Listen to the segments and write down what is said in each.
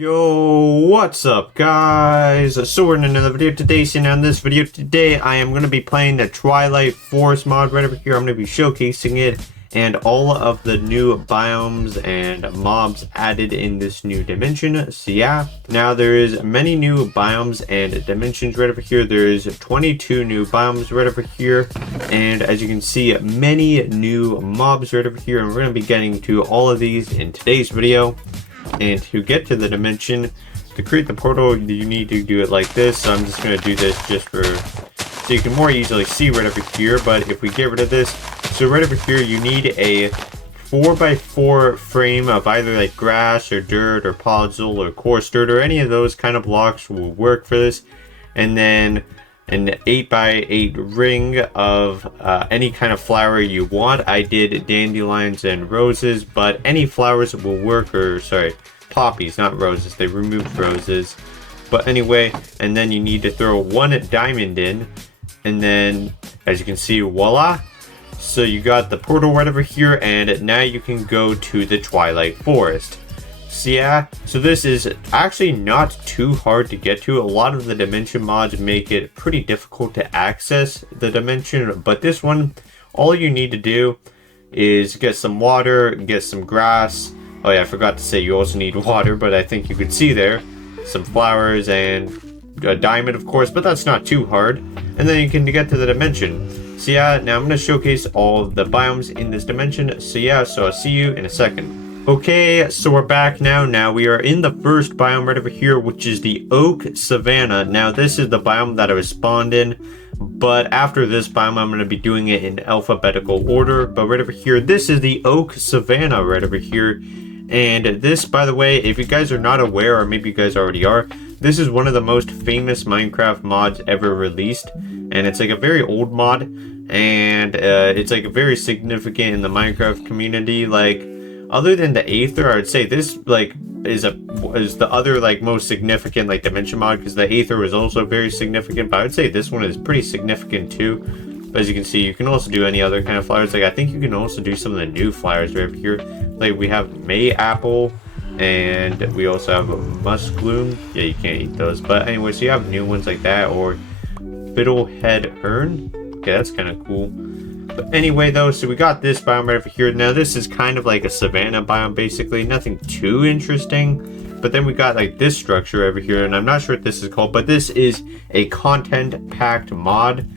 Yo, what's up guys? So we're in another video today. So now in this video today, I am going to be playing the Twilight Forest mod right over here. I'm going to be showcasing it and all of the new biomes and mobs added in this new dimension. So yeah, now there is many new biomes and dimensions right over here. There's 22 new biomes right over here. And as you can see, many new mobs right over here. And we're going to be getting to all of these in today's video. And to get to the dimension, to create the portal, you need to do it like this. So I'm just going to do this just for so you can more easily see right over here. But if we get rid of this, so right over here you need a 4x4 frame of either like grass or dirt or podzol or coarse dirt, or any of those kind of blocks will work for this. And then an 8x8 ring of any kind of flower you want. I did dandelions and roses, but any flowers will work, or sorry, poppies, not roses. They removed roses. But anyway, and then you need to throw one diamond in, and then as you can see, voila. So you got the portal right over here, and now you can go to the Twilight Forest. So yeah, so this is actually not too hard to get to. A lot of the dimension mods make it pretty difficult to access the dimension, but this one, all you need to do is get some water, get some grass. Oh yeah, I forgot to say you also need water, but I think you could see there, some flowers and a diamond of course, but that's not too hard. And then you can get to the dimension. So yeah, now I'm going to showcase all the biomes in this dimension. So yeah, so I'll see you in a second. Okay, so we're back now. Now we are in the first biome right over here, which is the Oak Savanna. Now this is the biome that I was spawned in, but after this biome I'm going to be doing it in alphabetical order. But right over here, this is the Oak Savanna right over here. And this, by the way, if you guys are not aware, or maybe you guys already are, this is one of the most famous Minecraft mods ever released. And it's like a very old mod, and it's like very significant in the Minecraft community. Like, other than the Aether, I would say this like is the other like most significant like dimension mod, because the Aether was also very significant, but I would say this one is pretty significant too. But as you can see, you can also do any other kind of flowers. Like I think you can also do some of the new flowers right over here. Like we have May Apple, and we also have a Muskloom. Yeah, you can't eat those, but anyway, so you have new ones like that, or Fiddlehead Ern. Okay, that's kind of cool. But anyway though, so we got this biome right over here. Now this is kind of like a savanna biome basically, nothing too interesting. But then we got like this structure over here, and I'm not sure what this is called, but this is a content packed mod,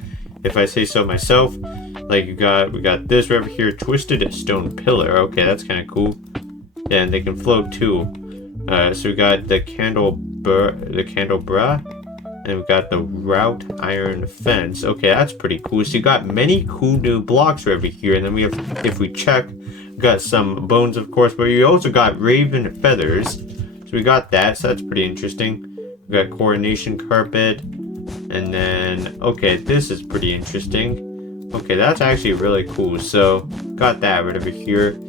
if I say so myself. Like we got this right over here, twisted stone pillar. Okay, that's kind of cool. Yeah, and they can float too. So we got the candelabra, and we got the route iron fence. Okay, that's pretty cool. So you got many cool new blocks right over here. And then we have, if we check, we got some bones, of course, but we also got raven feathers. So we got that, so that's pretty interesting. We got coronation carpet. And then, okay, this is pretty interesting. Okay, that's actually really cool. So got that right over here.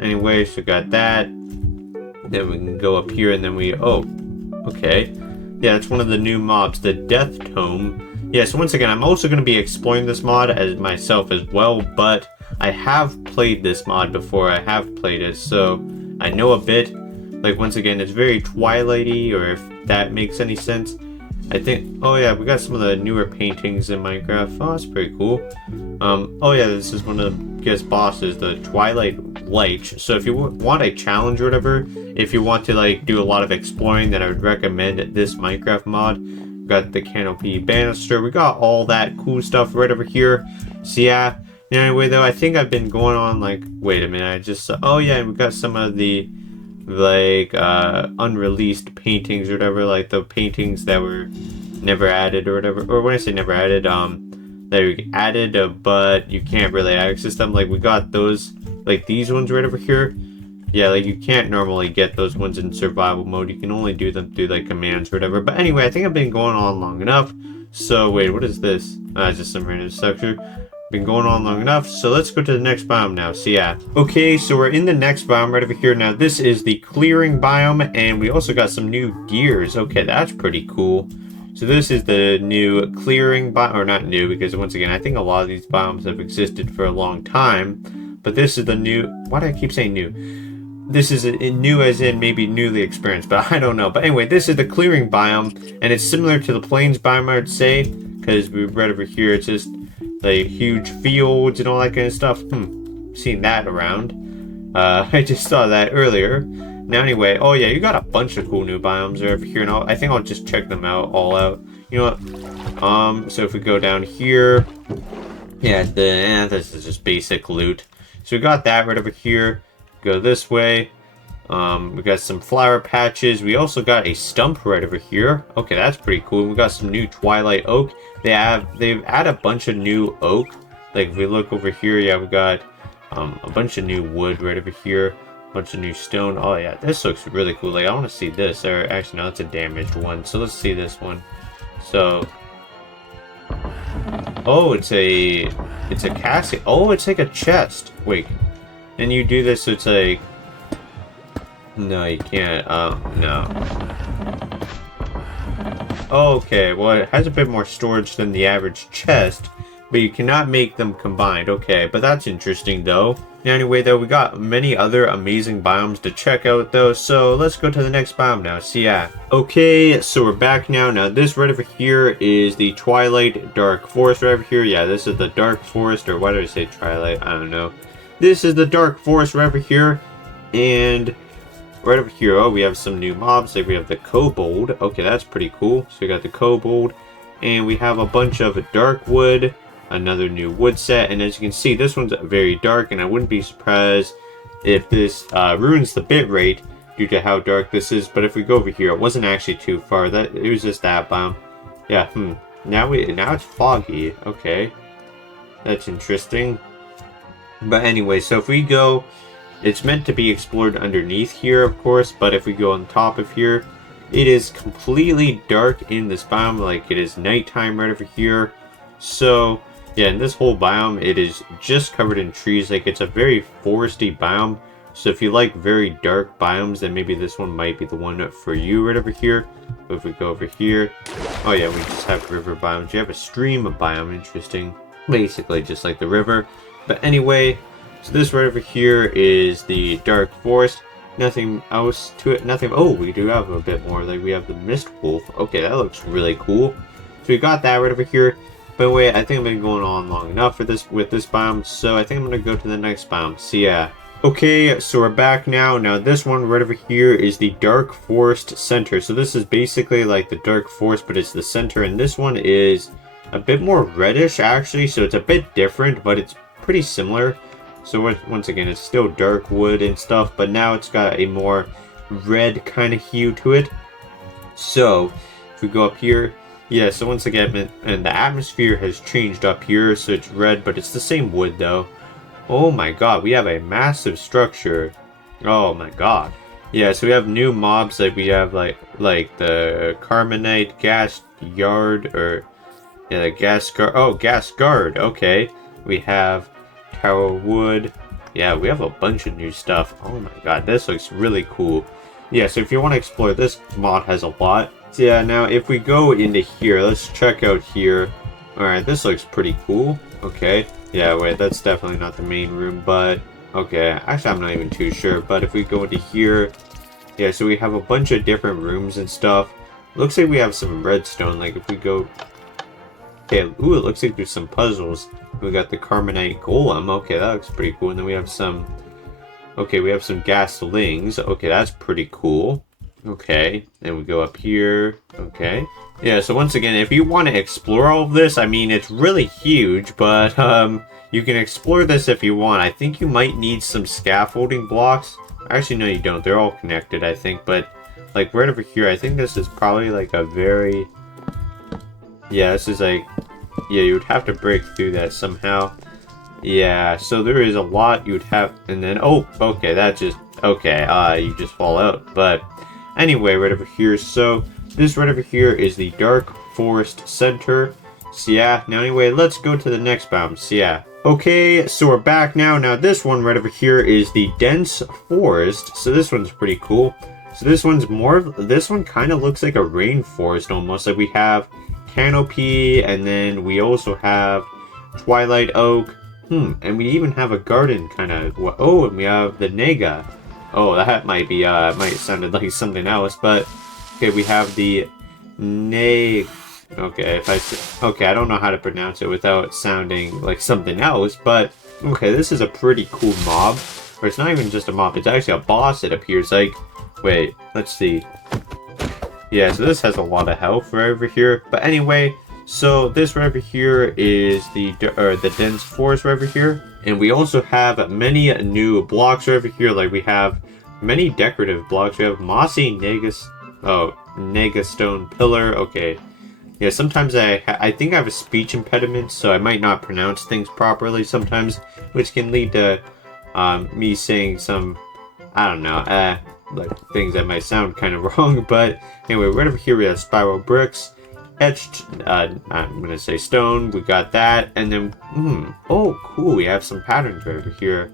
Anyway, so got that. Then we can go up here, and then we, oh, okay. Yeah, it's one of the new mobs, the Death Tome. Yeah, so once again, I'm also going to be exploring this mod as myself as well, but I have played this mod before. I have played it, so I know a bit. Like, once again, it's very Twilighty, or if that makes any sense. I think, oh yeah, we got some of the newer paintings in Minecraft. Oh, that's pretty cool. Oh yeah, this is one of the guest bosses, the Twilight Lich. So if you want a challenge or whatever, if you want to like do a lot of exploring, then I would recommend this Minecraft mod. We got the canopy banister. We got all that cool stuff right over here. So yeah, anyway though, I think I've been going on like, wait a minute, I just, oh yeah, we got some of the like unreleased paintings or whatever, like the paintings that were never added or whatever, or when I say never added, that we added but you can't really access them. Like we got those, like these ones right over here. Yeah, like you can't normally get those ones in survival mode. You can only do them through like commands or whatever. But anyway, I think I've been going on long enough. So wait, what is this? It's just some random structure. Been going on long enough, so let's go to the next biome now. So yeah, okay, so we're in the next biome right over here. Now this is the clearing biome, and we also got some new gears. Okay, that's pretty cool. So this is the new clearing biome, or not new, because once again, I think a lot of these biomes have existed for a long time, but this is the new, why do I keep saying new? this is new as in maybe newly experienced, but I don't know. But anyway, this is the clearing biome, and it's similar to the plains biome, I would say, because we read over here, it's just like huge fields and all that kind of stuff. Seen that around. I just saw that earlier. Now anyway, oh yeah, you got a bunch of cool new biomes over here, and I think I'll just check them out all out. You know what? So if we go down here, yeah, this is just basic loot. So we got that right over here. Go this way. We got some flower patches. We also got a stump right over here. Okay, that's pretty cool. We got some new Twilight oak. They've added a bunch of new oak. Like if we look over here, yeah, we got a bunch of new wood right over here. A bunch of new stone. Oh yeah, this looks really cool. Like I want to see this. Or actually, no, that's a damaged one. So let's see this one. So, oh, it's a casket. Oh, it's like a chest. Wait, and you do this. So it's like, no, you can't. No. Okay, well, it has a bit more storage than the average chest, but you cannot make them combined. Okay, but that's interesting though. Anyway, though, we got many other amazing biomes to check out though, so let's go to the next biome now. So yeah. Okay, so we're back now. Now this right over here is the Twilight Dark Forest right over here. Yeah, this is the Dark Forest, or why did I say Twilight? I don't know. This is the Dark Forest right over here, and right over here, oh, we have some new mobs. Like we have the kobold. Okay, that's pretty cool. So we got the kobold, and we have a bunch of dark wood, another new wood set, and as you can see, this one's very dark, and I wouldn't be surprised if this ruins the bit rate due to how dark this is. But if we go over here, it wasn't actually too far. That it was just that biome. Yeah. Now it's foggy. Okay, that's interesting. But anyway, so if we go, it's meant to be explored underneath here, of course, but if we go on top of here, it is completely dark in this biome, like it is nighttime right over here. So yeah, in this whole biome, it is just covered in trees. Like it's a very foresty biome. So if you like very dark biomes, then maybe this one might be the one for you right over here. But if we go over here, oh yeah, we just have river biomes. You have a stream biome, interesting. Basically just like the river. But anyway, so this right over here is the dark forest. Nothing else to it. Nothing. Oh, we do have a bit more. Like we have the mist wolf. Okay, that looks really cool. So we got that right over here. But wait, I think I've been going on long enough for this with this biome. So I think I'm gonna go to the next biome. So yeah. Okay, so we're back now. Now this one right over here is the Dark Forest Center. So this is basically like the Dark Forest, but it's the center. And this one is a bit more reddish actually. So it's a bit different, but it's pretty similar. So once again, it's still dark wood and stuff, but now it's got a more red kind of hue to it. So if we go up here, yeah, so once again, and the atmosphere has changed up here, so it's red, but it's the same wood though. Oh my god, we have a massive structure. Oh my god. Yeah, so we have new mobs, like we have like the Carmenite gas yard, or yeah, the gas guard. Oh, gas guard. Okay, we have Tower wood. Yeah, we have a bunch of new stuff. Oh my god, this looks really cool. Yeah, so if you want to explore, this mod has a lot. So yeah, now if we go into here, let's check out here. Alright, this looks pretty cool. Okay. Yeah, wait, that's definitely not the main room, but okay. Actually, I'm not even too sure, but if we go into here, yeah, so we have a bunch of different rooms and stuff. Looks like we have some redstone. Like if we go, okay, ooh, it looks like there's some puzzles. We got the Carmenite golem. Okay, that looks pretty cool. And then we have some, okay, we have some gasolings. Okay, that's pretty cool. Okay, and we go up here. Okay. Yeah, so once again, if you want to explore all of this, I mean, it's really huge, but you can explore this if you want. I think you might need some scaffolding blocks. Actually, no, you don't. They're all connected, I think, but like right over here, I think this is probably like a very, yeah, this is like, yeah, you would have to break through that somehow. Yeah, so there is a lot you would have, and then, oh, okay, that just, okay, you just fall out. But anyway, right over here, so this right over here is the Dark Forest Center. So yeah, now anyway, let's go to the next biome. So yeah. Okay, so we're back now. Now this one right over here is the Dense Forest. So this one's pretty cool. So this one's more of, this one kind of looks like a rainforest almost. Like we have canopy, and then we also have Twilight Oak. And we even have a garden kind of. Oh, and we have the Nega. Oh, that might be, might sounded like something else, but okay, we have the okay, if okay, I don't know how to pronounce it without sounding like something else, but okay, this is a pretty cool mob. Or it's not even just a mob, it's actually a boss, it appears like. Wait, let's see. Yeah, so this has a lot of health right over here. But anyway, so this right over here is the dense forest right over here. And we also have many new blocks right over here. Like we have many decorative blocks. We have mossy Negastone pillar. Okay. Yeah, sometimes I think I have a speech impediment, so I might not pronounce things properly sometimes, which can lead to me saying some, I don't know, like things that might sound kind of wrong. But anyway, right over here we have spiral bricks, etched, I'm gonna say stone. We got that, and then oh cool, we have some patterns right over here.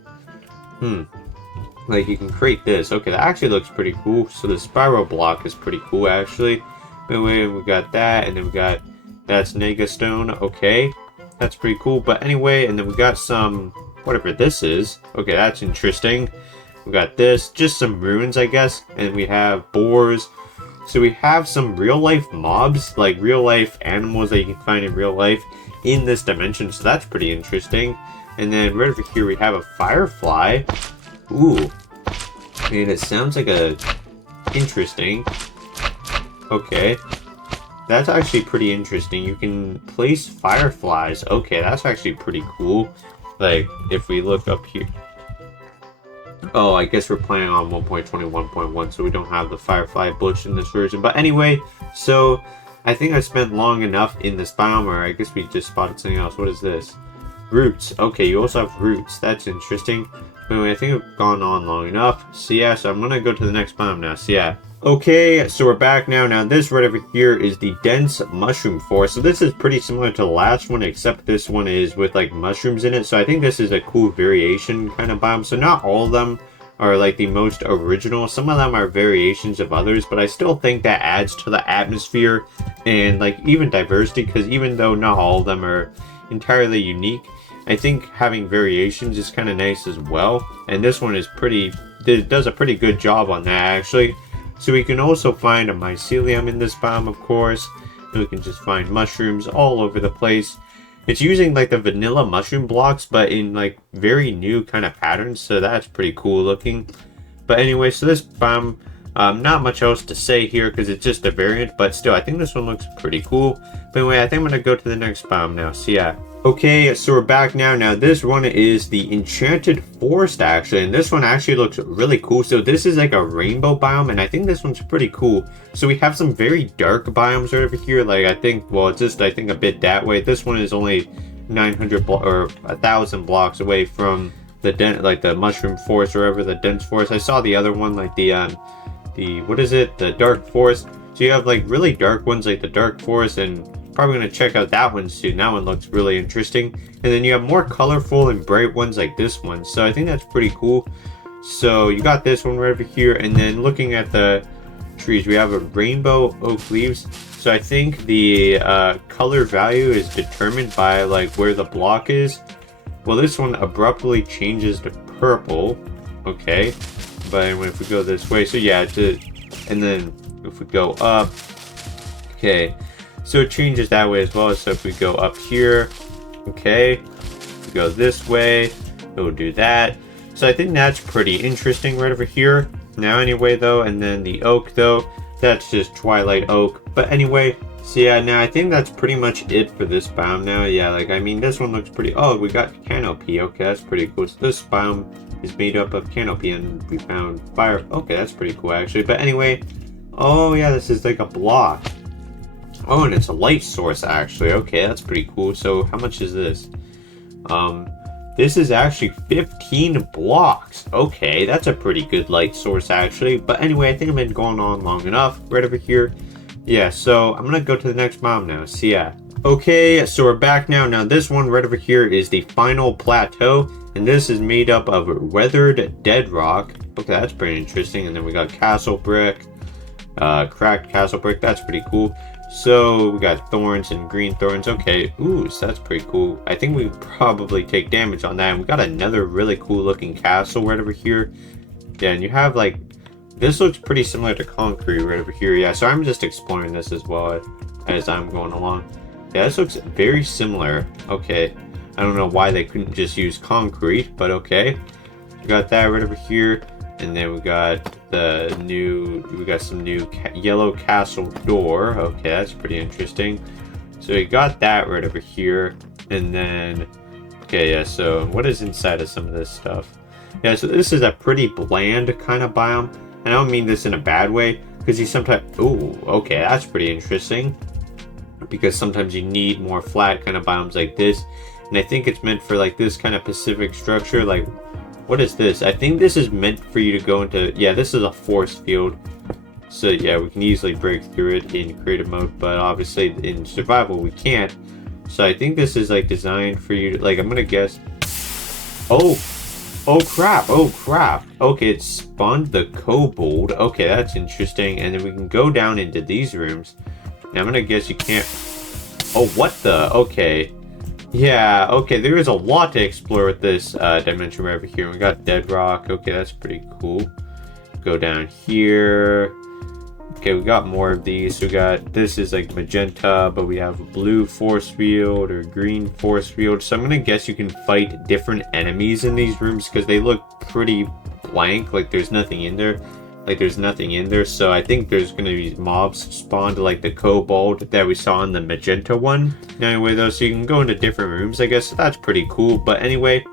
Like you can create this. Okay, that actually looks pretty cool. So the spiral block is pretty cool actually. Anyway, we got that, and then we got that's Negastone. Okay, that's pretty cool. But anyway, and then we got some whatever this is. Okay, that's interesting. We got this, just some ruins, I guess, and we have boars. So we have some real life mobs, like real life animals that you can find in real life in this dimension. So that's pretty interesting. And then right over here we have a firefly. Ooh, and it sounds like a interesting. Okay, that's actually pretty interesting. You can place fireflies. Okay, that's actually pretty cool. Like if we look up here. Oh, I guess we're playing on 1.21.1, so we don't have the firefly bush in this version. But anyway, so I think I spent long enough in this biome, or I guess we just spotted something else. What is this? Roots. Okay, you also have roots. That's interesting. Anyway, I think I've gone on long enough. So yeah, so I'm gonna go to the next biome now. So yeah. Okay, so we're back now. Now this right over here is the dense mushroom forest. So this is pretty similar to the last one, except this one is with like mushrooms in it. So I think this is a cool variation kind of biome. So not all of them are like the most original. Some of them are variations of others, but I still think that adds to the atmosphere and like even diversity, because even though not all of them are entirely unique, I think having variations is kind of nice as well. And this one is does a pretty good job on that actually. So we can also find a mycelium in this biome, of course. And we can just find mushrooms all over the place. It's using like the vanilla mushroom blocks, but in like very new kind of patterns. So that's pretty cool looking. But anyway, so this biome, not much else to say here because it's just a variant. But still, I think this one looks pretty cool. But anyway, I think I'm going to go to the next biome now. So yeah. Okay, so we're back now. Now this one is the Enchanted Forest actually, and this one actually looks really cool. So this is like a rainbow biome, and I think this one's pretty cool. So we have some very dark biomes right over here. Like I think, well, it's just I think a bit that way. This one is only 900 or 1,000 blocks away from the like the mushroom forest or whatever, the dense forest. I saw the other one, like the what is it? The dark forest. So you have like really dark ones like the dark forest, and probably going to check out that one soon. That one looks really interesting. And then you have more colorful and bright ones like this one. So I think that's pretty cool. So you got this one right over here. And then looking at the trees, we have a rainbow oak leaves. So I think the color value is determined by like where the block is. Well, this one abruptly changes to purple. Okay. But if we go this way, so yeah, and then if we go up, okay. So it changes that way as well. So if we go up here, okay, if we go this way, it will do that. So I think that's pretty interesting right over here. Now anyway though, and then the oak though, that's just Twilight oak. But anyway, so yeah, now I think that's pretty much it for this biome now. Yeah, like I mean this one looks pretty, oh, we got canopy. Okay, that's pretty cool. So this biome is made up of canopy, and we found fire. Okay, that's pretty cool actually. But anyway, oh yeah, this is like a block. Oh, and it's a light source actually. Okay, that's pretty cool. So how much is this? This is actually 15 blocks. Okay, that's a pretty good light source actually. But anyway, I think I've been going on long enough right over here. Yeah, so I'm gonna go to the next biome now. So yeah. Okay, so we're back now. Now this one right over here is the final plateau, and this is made up of weathered dead rock. Okay, that's pretty interesting. And then we got castle brick, cracked castle brick. That's pretty cool. So we got thorns and green thorns. Okay, ooh, so that's pretty cool. I think we probably take damage on that. And we got another really cool looking castle right over here. Yeah, and you have like, this looks pretty similar to concrete right over here. Yeah, so I'm just exploring this as well as I'm going along. Yeah, this looks very similar. Okay, I don't know why they couldn't just use concrete, but okay. We got that right over here, and then we got some new yellow castle door. Okay, that's pretty interesting. So we got that right over here, and then, okay, yeah, so what is inside of some of this stuff? Yeah, so this is a pretty bland kind of biome, and I don't mean this in a bad way, because you sometimes, ooh, okay, that's pretty interesting, because sometimes you need more flat kind of biomes like this, and I think it's meant for like this kind of Pacific structure. Like, what is this? I think this is meant for you to go into, yeah, this is a force field. So yeah, we can easily break through it in creative mode, but obviously in survival we can't. So I think this is like designed for you to, like, I'm gonna guess. Oh crap, oh crap. Okay, it spawned the kobold. Okay, that's interesting. And then we can go down into these rooms. Now I'm gonna guess you can't. Oh, what the? Okay. Yeah, okay, there is a lot to explore with this dimension right over here. We got dead rock. Okay, that's pretty cool. Go down here. Okay, we got more of these. We got, this is like magenta, but we have a blue force field or green force field. So I'm gonna guess you can fight different enemies in these rooms because they look pretty blank, like there's nothing in there. So I think there's gonna be mobs spawned like the kobold that we saw in the magenta one. Anyway though, so you can go into different rooms, I guess. So that's pretty cool. But anyway,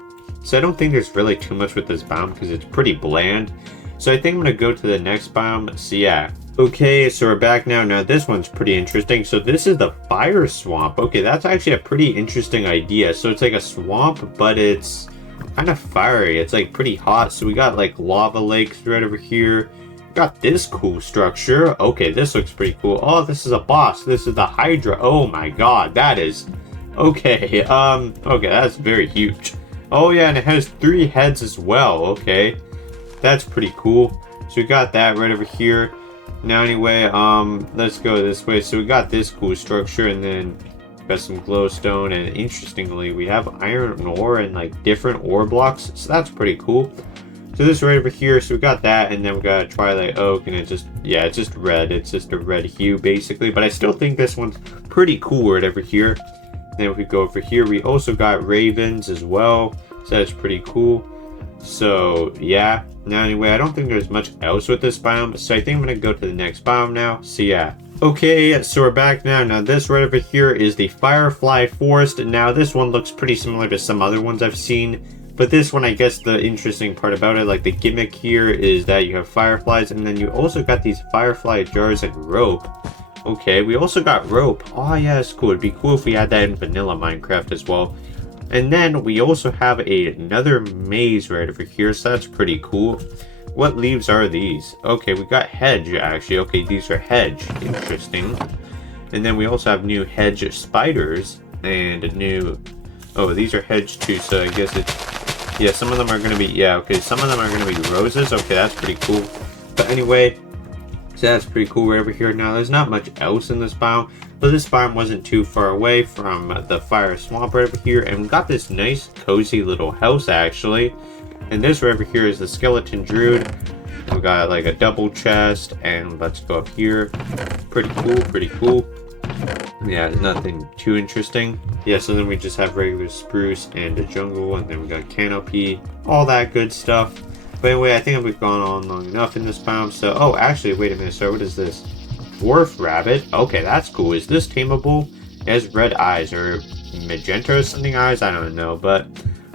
so I don't think there's really too much with this biome because it's pretty bland. So I think I'm gonna go to the next biome. So yeah. Okay, so we're back now. Now this one's pretty interesting. So this is the fire swamp. Okay, that's actually a pretty interesting idea. So it's like a swamp, but it's kind of fiery. It's like pretty hot. So we got like lava lakes right over here. Got this cool structure. Okay, this looks pretty cool. Oh, this is a boss. This is the Hydra. Oh my god, that is okay. Okay, that's very huge. Oh yeah, and it has 3 heads as well. Okay, that's pretty cool. So we got that right over here. Now anyway, let's go this way. So we got this cool structure, and then got some glowstone, and interestingly we have iron ore and like different ore blocks, so that's pretty cool. So this right over here, so we got that, and then we got Twilight oak, and it's just, yeah, it's just red. It's just a red hue basically, but I still think this one's pretty cool right over here. Then if we go over here, we also got ravens as well, so that's pretty cool. So yeah, now anyway, I don't think there's much else with this biome, so I think I'm gonna go to the next biome now. So yeah. Okay, so we're back now. Now this right over here is the Firefly Forest. Now this one looks pretty similar to some other ones I've seen, but this one, I guess the interesting part about it, like the gimmick here, is that you have fireflies, and then you also got these firefly jars and rope. Okay, we also got rope. Oh yeah, it's cool. It'd be cool if we had that in vanilla Minecraft as well. And then we also have another maze right over here, so that's pretty cool. What leaves are these? Okay, we got hedge actually. Okay, these are hedge. Interesting. And then we also have new hedge spiders and a new, oh, these are hedge too, so I guess it's, yeah, some of them are gonna be, yeah, okay, some of them are gonna be roses. Okay, that's pretty cool. But anyway, so that's pretty cool right over here. Now there's not much else in this biome, but this biome wasn't too far away from the fire swamp right over here, and we got this nice cozy little house actually. And this right over here is the skeleton druid. We got like a double chest, and let's go up here. Pretty cool, pretty cool. Yeah, nothing too interesting. Yeah, so then we just have regular spruce and a jungle, and then we got canopy, all that good stuff. But anyway, I think we've gone on long enough in this biome. So, oh, actually, wait a minute. So, what is this? Dwarf rabbit. Okay, that's cool. Is this tameable? It has red eyes or magenta or something eyes. I don't know. But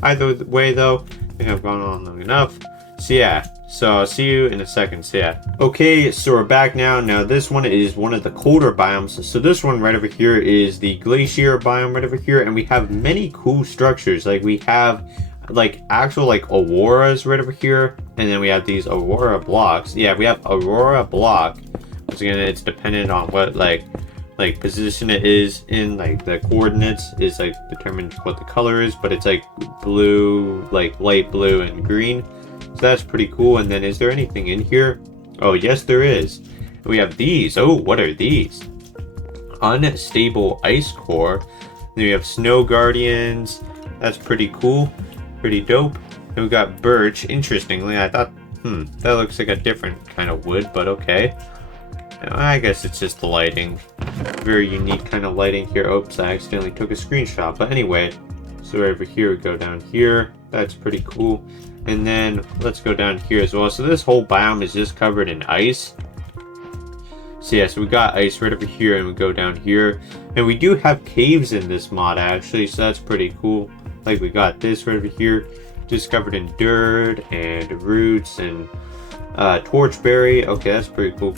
either way, though, I think I've gone on long enough. So, yeah. So, I'll see you in a second. So, yeah. Okay, so we're back now. Now, this one is one of the colder biomes. So, this one right over here is the glacier biome right over here. And we have many cool structures. Like, we have like actual like auroras right over here, and then we have these aurora blocks. Yeah, we have aurora block. Once again, it's dependent on what like position it is in, like the coordinates is like determined what the color is, but it's like blue, like light blue and green, so that's pretty cool. And then is there anything in here? Oh yes, there is. We have these. Oh, what are these? Unstable ice core. Then we have snow guardians. That's pretty cool. Pretty dope. And we got birch. Interestingly, I thought That looks like a different kind of wood, but okay. I guess it's just the lighting. Very unique kind of lighting here. Oops, I accidentally took a screenshot. But anyway, so over here we go down here. That's pretty cool. And then let's go down here as well. So this whole biome is just covered in ice. So yeah, so we got ice right over here, and we go down here. And we do have caves in this mod actually, so that's pretty cool. Like we got this right over here, just covered in dirt and roots and torchberry. Okay, that's pretty cool.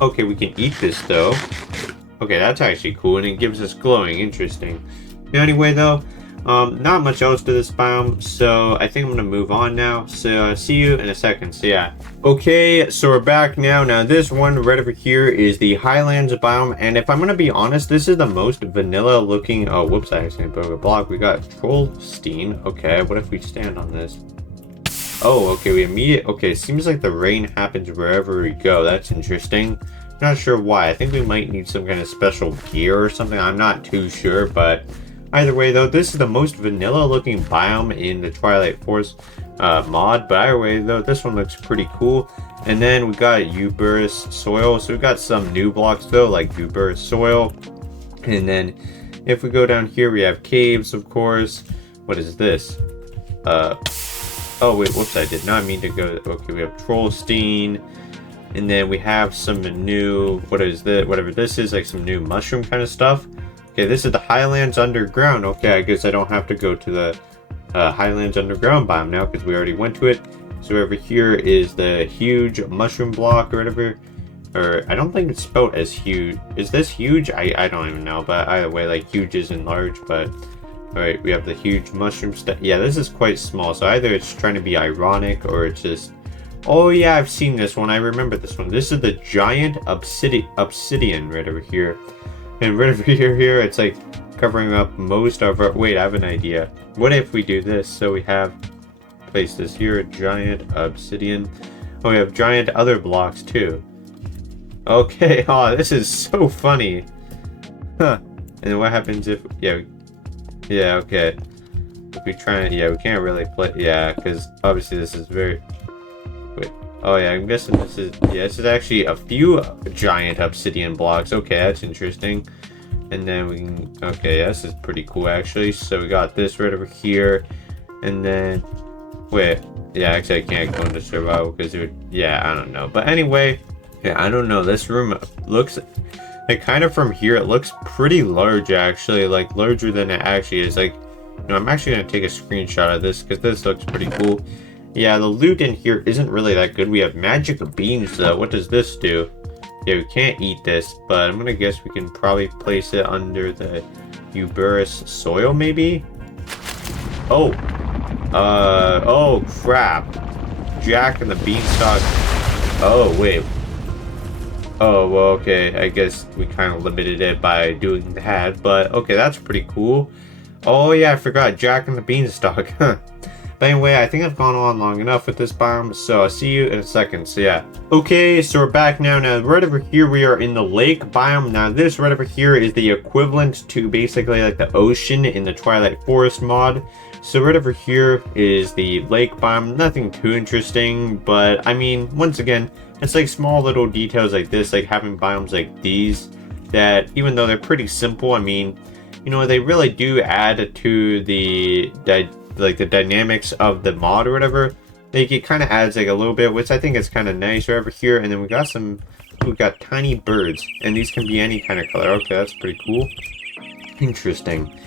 Okay, we can eat this though. Okay, that's actually cool, and it gives us glowing. Interesting. Anyway though, not much else to this biome, so I think I'm gonna move on now. So see you in a second. So yeah. Okay, so we're back now. Now this one right over here is the Highlands biome, and if I'm gonna be honest, this is the most vanilla looking. Oh, whoops! I accidentally broke a block. We got Trollstein. Okay, what if we stand on this? Oh, okay, okay, seems like the rain happens wherever we go. That's interesting. Not sure why. I think we might need some kind of special gear or something. I'm not too sure, but either way though, this is the most vanilla looking biome in the Twilight Forest mod. But either way though, this one looks pretty cool. And then we got Uberous soil. So we got some new blocks though, like Uberous soil. And then if we go down here, we have caves, of course. What is this? Oh wait, whoops, I did not mean to go. Okay, we have Trollstein, and then we have some new, what is this, whatever this is, like some new mushroom kind of stuff. Okay, this is the Highlands Underground. Okay, I guess I don't have to go to the Highlands Underground biome now because we already went to it. So over here is the huge mushroom block or whatever. Or I don't think it's spelled as huge. Is this huge? I don't even know, but either way, like huge isn't large, but alright, we have the huge mushroom stuff. Yeah, this is quite small, so either it's trying to be ironic or it's just... Oh yeah, I've seen this one. I remember this one. This is the giant obsidian right over here. And right over here, it's like covering up most of our... Wait, I have an idea. What if we do this? So we have... Place this here, giant obsidian. Oh, we have giant other blocks too. Okay, oh, this is so funny. Huh. And then what happens if... Yeah, okay. If we try and... Yeah, we can't really play... Yeah, because obviously this is very... Wait. Oh, yeah, I'm guessing this is... Yeah, this is actually a few giant obsidian blocks. Okay, that's interesting. And then we can... Okay, yeah, this is pretty cool, actually. So we got this right over here. And then... Wait. Yeah, actually, I can't go into survival because it would... Yeah, I don't know. But anyway... Yeah, I don't know. This room looks... Like, kind of from here, it looks pretty large, actually. Like, larger than it actually is. Like, you know, I'm actually going to take a screenshot of this, because this looks pretty cool. Yeah, the loot in here isn't really that good. We have magic beans, though. What does this do? Yeah, we can't eat this, but I'm going to guess we can probably place it under the Uberous soil, maybe? Oh. Oh, crap. Jack and the Beanstalk. Oh, wait. Oh, well, okay, I guess we kind of limited it by doing that, but okay, that's pretty cool. Oh, yeah, I forgot, Jack and the Beanstalk, huh. But anyway, I think I've gone on long enough with this biome, so I'll see you in a second, so yeah. Okay, so we're back now. Now, right over here, we are in the lake biome. Now, this right over here is the equivalent to basically like the ocean in the Twilight Forest mod. So right over here is the lake biome. Nothing too interesting, but I mean, once again, it's like small little details like this, like having biomes like these, that even though they're pretty simple, I mean, you know, they really do add to the dynamics of the mod or whatever. Like, it kind of adds like a little bit, which I think is kind of nice right over here. And then we got tiny birds, and these can be any kind of color. Okay, that's pretty cool. Interesting.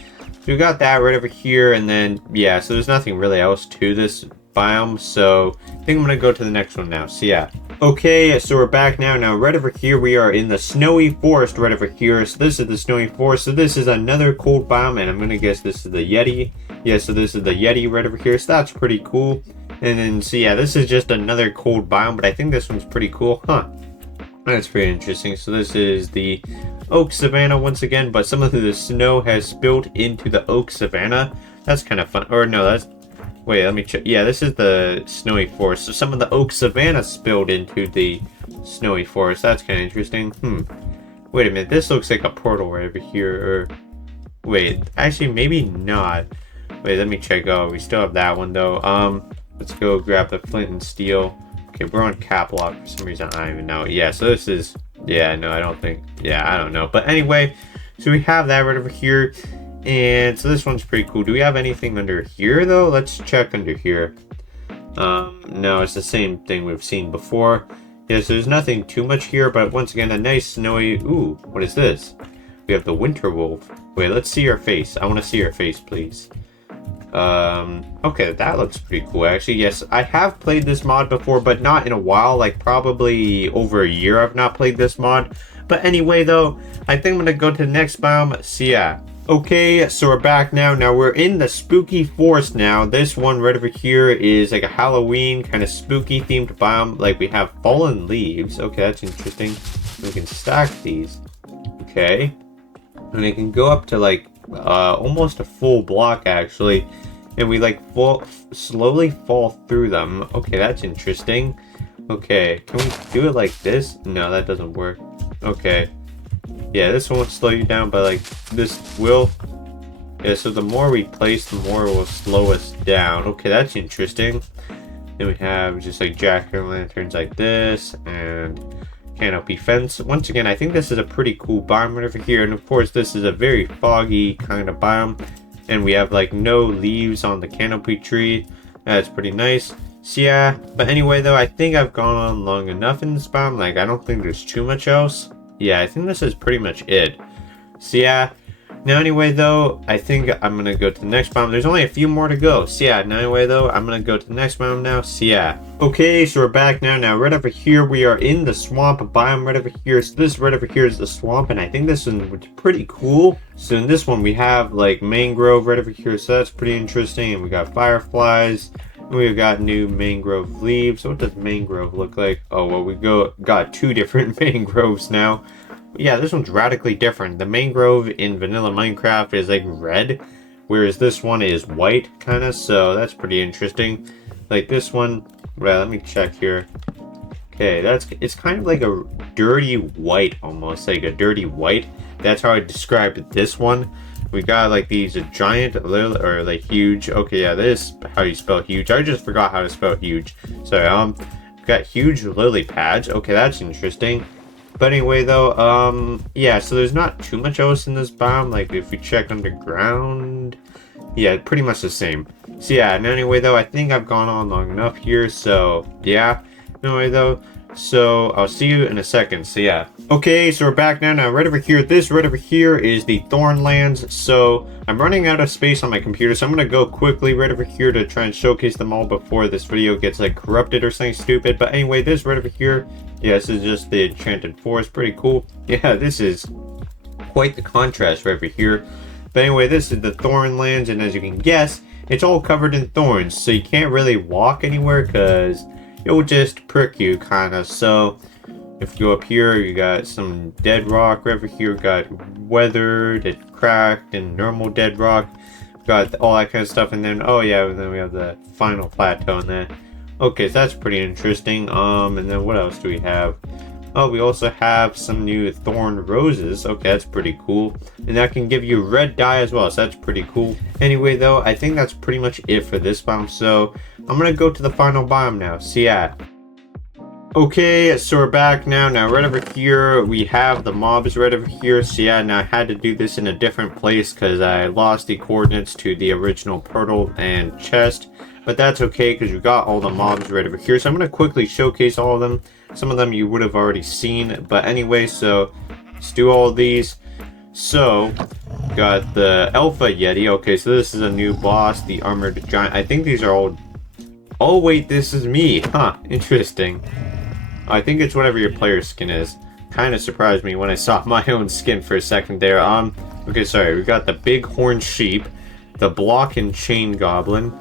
So we got that right over here, and then yeah, so there's nothing really else to this biome, so I think I'm gonna go to the next one now. So yeah. Okay, so we're back now. Now right over here we are in the snowy forest right over here. So this is the snowy forest. So this is another cold biome, and I'm gonna guess this is the Yeti. Yeah, so this is the Yeti right over here. So that's pretty cool. And then so yeah, this is just another cold biome, but I think this one's pretty cool. Huh. That's pretty interesting. So this is the oak savanna once again, but some of the snow has spilled into the oak savanna. That's kind of fun. Or no, that's... Wait, let me check. Yeah, this is the snowy forest. So some of the oak savanna spilled into the snowy forest. That's kind of interesting. Wait a minute. This looks like a portal right over here. Or wait, actually, maybe not. Wait, let me check. Oh, we still have that one though. Let's go grab the flint and steel. Okay, we're on cap lock for some reason. I don't even know. Yeah, so this is... Yeah, no, I don't think... Yeah, I don't know. But anyway, so we have that right over here. And so this one's pretty cool. Do we have anything under here, though? Let's check under here. No, it's the same thing we've seen before. Yes, there's nothing too much here, but once again, a nice snowy... Ooh, what is this? We have the winter wolf. Wait, let's see your face. I want to see your face, please. Okay, that looks pretty cool, actually. Yes, I have played this mod before, but not in a while. Like, probably over a year I've not played this mod. But anyway, though, I think I'm going to go to the next biome. So, yeah. Okay, so we're back now. Now, we're in the spooky forest now. This one right over here is like a Halloween kind of spooky themed biome. Like, we have fallen leaves. Okay, that's interesting. We can stack these. Okay. And it can go up to, like, almost a full block, actually. And we, like, slowly fall through them. Okay, that's interesting. Okay, can we do it like this? No, that doesn't work. Okay. Yeah, this won't slow you down, but, like, this will. Yeah, so the more we place, the more it will slow us down. Okay, that's interesting. Then we have just, like, jack-o'-lanterns like this, and canopy fence. Once again, I think this is a pretty cool biome right over here, and of course this is a very foggy kind of biome, and we have like no leaves on the canopy tree. That's pretty nice. So yeah, but anyway though, I think I've gone on long enough in this biome. Like, I don't think there's too much else. Yeah, I think this is pretty much it. So yeah, now anyway though, I think I'm gonna go to the next biome. There's only a few more to go. So yeah, now anyway though, I'm gonna go to the next biome now. So yeah. Okay, so we're back now. Now right over here, we are in the swamp biome right over here. So this right over here is the swamp, and I think this is pretty cool. So in this one, we have like mangrove right over here. So that's pretty interesting. And we got fireflies. And we've got new mangrove leaves. What does mangrove look like? Oh, well, we got two different mangroves now. Yeah, this one's radically different. The mangrove in vanilla Minecraft is like red, whereas this one is white, kind of. So that's pretty interesting. Like this one, well, let me check here. Okay, it's kind of like a dirty white, almost like a dirty white. That's how I described this one. We got like these giant or like huge. Okay, yeah, this is how you spell huge. I just forgot how to spell huge. So got huge lily pads. Okay, that's interesting. But anyway, though, yeah, so there's not too much else in this biome. Like, if we check underground, yeah, pretty much the same. So, yeah, and anyway, though, I think I've gone on long enough here, so, yeah. Anyway, though, so, I'll see you in a second, so, yeah. Okay, so we're back now. Now, right over here, this right over here is the Thornlands, so I'm running out of space on my computer, so I'm gonna go quickly right over here to try and showcase them all before this video gets, like, corrupted or something stupid. But anyway, this right over here, yeah, this is just the Enchanted Forest. Pretty cool. Yeah, this is quite the contrast right over here. But anyway, this is the Thornlands, and as you can guess, it's all covered in thorns, so you can't really walk anywhere because it will just prick you, kind of. So if you go up here, you got some dead rock right over here. Got weathered and cracked and normal dead rock. Got all that kind of stuff, and then oh yeah, and then we have the final plateau in there. Okay, so that's pretty interesting. And then what else do we have? Oh, we also have some new thorn roses. Okay, that's pretty cool. And that can give you red dye as well, so that's pretty cool. Anyway, though, I think that's pretty much it for this biome. So I'm gonna go to the final biome now. So yeah. Okay, so we're back now. Now, right over here, we have the mobs right over here. So yeah, now I had to do this in a different place because I lost the coordinates to the original portal and chest. But that's okay because we got all the mobs right over here. So I'm going to quickly showcase all of them. Some of them you would have already seen. But anyway, so let's do all of these. So, got the Alpha Yeti. Okay, so this is a new boss, the Armored Giant. I think these are all... Oh, wait, this is me. Huh, interesting. I think it's whatever your player skin is. Kind of surprised me when I saw my own skin for a second there. Okay, sorry. We got the Bighorn Sheep, the Block and Chain Goblin.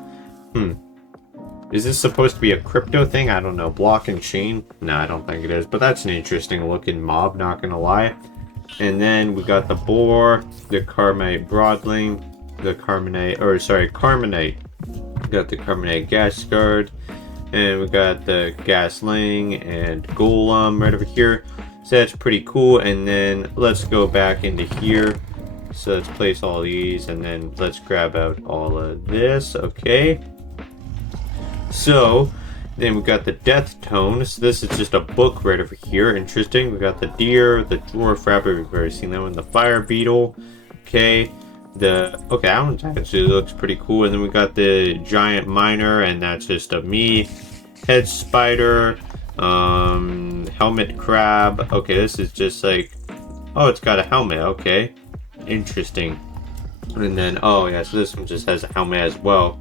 Is this supposed to be a crypto thing? I don't know. Block and Chain? No, I don't think it is. But that's an interesting looking mob, not gonna lie. And then we got the Boar, the Carmite Broadling, the Carminate. We got the Carminate Gas Guard. And we got the Gasling and Golem right over here. So that's pretty cool. And then let's go back into here. So let's place all these and then let's grab out all of this. Okay. So then we got the death tone. So this is just a book right over here. Interesting. We got the deer, the dwarf rabbit. We've already seen that one. The fire beetle. Okay. That one actually looks pretty cool. And then we got the giant miner, and that's just a me. Head spider. Helmet crab. Okay, this is just like, oh, it's got a helmet. Okay, interesting. And then, oh yeah, so this one just has a helmet as well.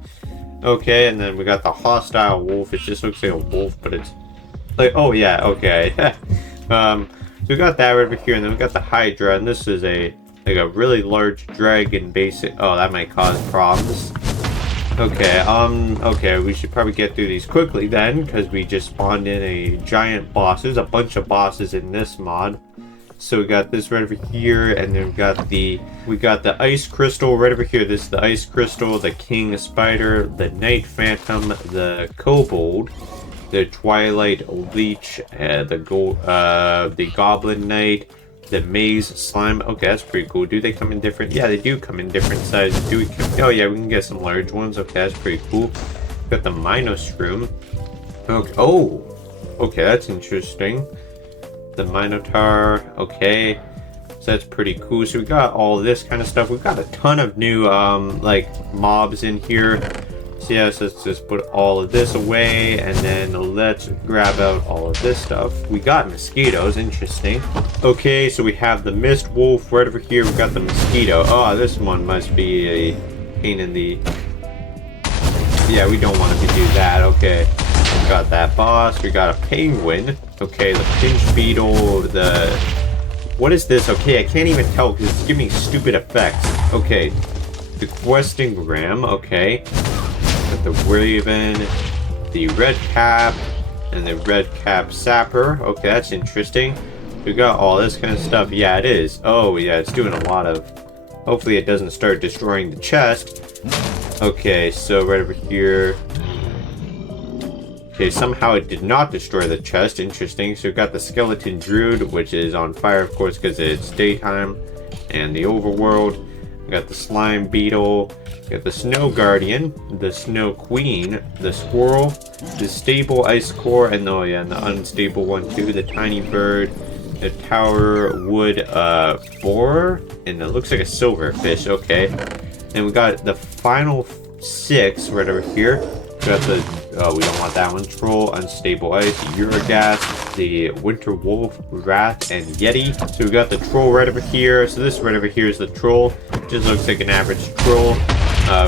Okay, and then we got the hostile wolf. It just looks like a wolf, but it's like, oh yeah, okay. So we got that right over here, and then we got the hydra, and this is a really large dragon basic. Oh, that might cause problems. Okay, okay, we should probably get through these quickly then, because we just spawned in a giant boss. There's a bunch of bosses in this mod. So we got this right over here, and then we got the ice crystal right over here. This is the ice crystal, the king spider, the night phantom, the kobold, the twilight leech, the goblin knight, the maze slime. Okay, that's pretty cool. Do they come in different? Yeah, they do come in different sizes. Oh yeah, we can get some large ones. Okay, that's pretty cool. Got the Minoshroom. Okay. Oh, okay, that's interesting. The Minotaur. Okay, so that's pretty cool. So we got all this kind of stuff. We've got a ton of new like mobs in here. So yeah, so let's just put all of this away, and then let's grab out all of this stuff. We got mosquitoes. Interesting. Okay, so we have the mist wolf right over here. We got the mosquito. Oh, this one must be a pain in the... Yeah, we don't want to do that. Okay, we got that boss. We got a penguin. Okay, the pinch beetle. The... What is this? Okay, I can't even tell because it's giving me stupid effects. Okay, the questing ram. Okay. The raven, the red cap, and the red cap sapper. Okay, that's interesting. We got all this kind of stuff. Yeah, it is. Oh, yeah, it's doing a lot of... Hopefully it doesn't start destroying the chest. Okay, so right over here. Okay, somehow it did not destroy the chest. Interesting. So we got the skeleton druid, which is on fire, of course, because it's daytime. And the overworld. We got the slime beetle. We got the snow guardian, the snow queen, the squirrel, the stable ice core, and oh yeah, and the unstable one too, the tiny bird, the tower wood boar, and it looks like a silverfish. Okay, and we got the final 6 right over here. We got the we don't want that one. Troll, unstable ice, Uragas, the winter wolf, wrath, and yeti. So we got the troll right over here. So this right over here is the troll. Just looks like an average troll.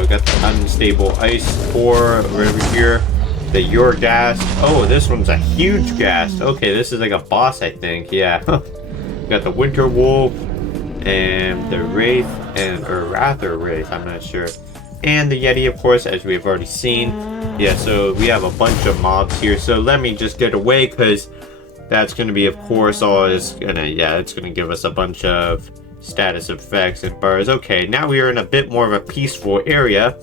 We got the unstable ice core right over here. The Uragas. Oh, this one's a huge gas. Okay, this is like a boss, I think. Yeah. We got the winter wolf and the wraith or wrath or wraith. I'm not sure. And the yeti, of course, as we've already seen. Yeah, so we have a bunch of mobs here. So let me just get away, because that's going to be, of course, it's going to give us a bunch of status effects and bars. Okay, now we are in a bit more of a peaceful area.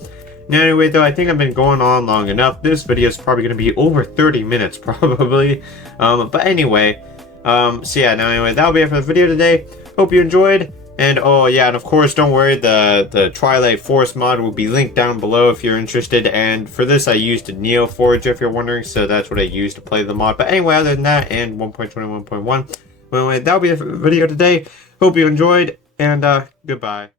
Now, anyway, though, I think I've been going on long enough. This video is probably going to be over 30 minutes, probably. But anyway, so yeah, now anyway, that'll be it for the video today. Hope you enjoyed. And oh yeah, and of course, don't worry, the Twilight Forest mod will be linked down below if you're interested. And for this, I used a NeoForge, if you're wondering, so that's what I used to play the mod. But anyway, other than that, and 1.21.1, well, anyway, that'll be it for the video today. Hope you enjoyed, and goodbye.